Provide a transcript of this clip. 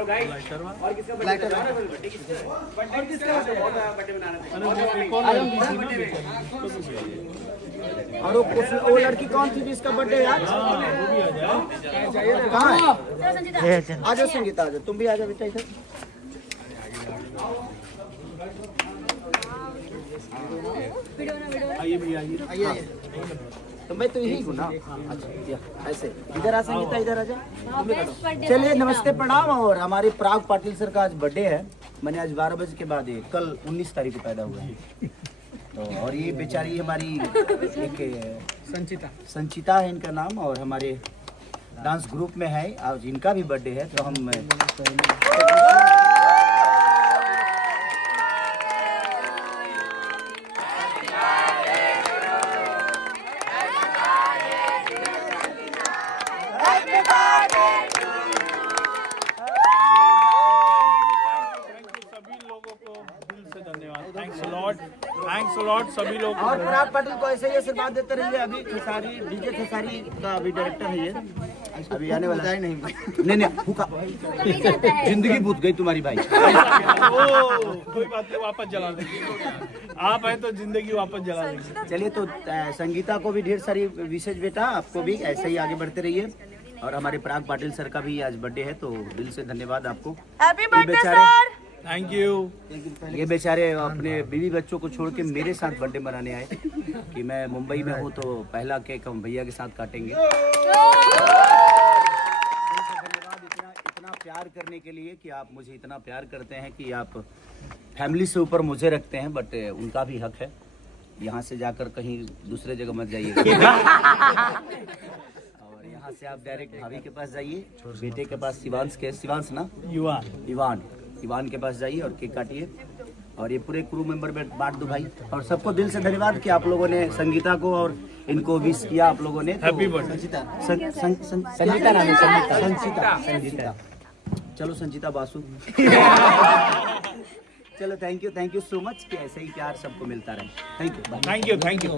Hello guys, और किसका birthday और वो लड़की कौन थी जिसका बर्थडे आज? कहाँ है? आ जाओ संगीता, आ जाओ, तुम भी आ जाओ बेटा इधर। आइए। तो मैं तो यही हूँ ना। अच्छा ऐसे इधर आ संगीता, इधर आ जा। चलिए नमस्ते प्रणाम। और हमारे पराग पाटिल सर का आज बर्थडे है। मैंने आज 12 बजे के बाद कल 19 तारीख को पैदा हुआ है। तो और ये बेचारी हमारी एक संचिता है इनका नाम, और हमारे डांस ग्रुप में है। आज इनका भी बर्थडे है, तो हम थैंक्स अ लॉट सभी लोग। और पराग पाटिल को ऐसे ही आशीर्वाद देते रहिए। अभी खेसारी डीजे खेसारी का अभी डायरेक्टर है ये, अभी आने वाला है। नहीं भूखा जिंदगी भूत गई तुम्हारी भाई। कोई बात नहीं, वापस जला देंगे। आप है तो जिंदगी वापस जला देंगे। चलिए तो संगीता को भी ढेर सारी विशेष बेटा, आपको भी ऐसे ही आगे बढ़ते रहिए। और हमारे पराग पाटिल सर का भी आज बर्थडे है, तो दिल से धन्यवाद आपको। Happy birthday sir. Thank you. ये बेचारे अपने बीवी बच्चों को छोड़ के मेरे साथ बर्थडे मनाने आए कि मैं मुंबई में हूँ, तो पहला केक हम भैया के साथ काटेंगे। धन्यवाद इतना प्यार करने के लिए कि आप मुझे इतना प्यार करते हैं कि आप फैमिली से ऊपर मुझे रखते हैं। बट उनका भी हक है, यहाँ से जाकर कहीं दूसरे जगह मत जाइएगा। और यहाँ से आप डायरेक्ट भाभी के पास जाइए, बेटे के पास शिवांश ना इवान के पास जाइए और केक काटिए। और ये पूरे क्रू मेंबर में बांट दो भाई। और सबको दिल से धन्यवाद कि आप लोगों ने संगीता को और इनको विश किया आप लोगों ने। Happy birthday. संगीता नाम है, संगीता। चलो संगीता बासु। चलो थैंक यू सो मच कि ऐसे ही प्यार सबको मिलता रहे। Thank you.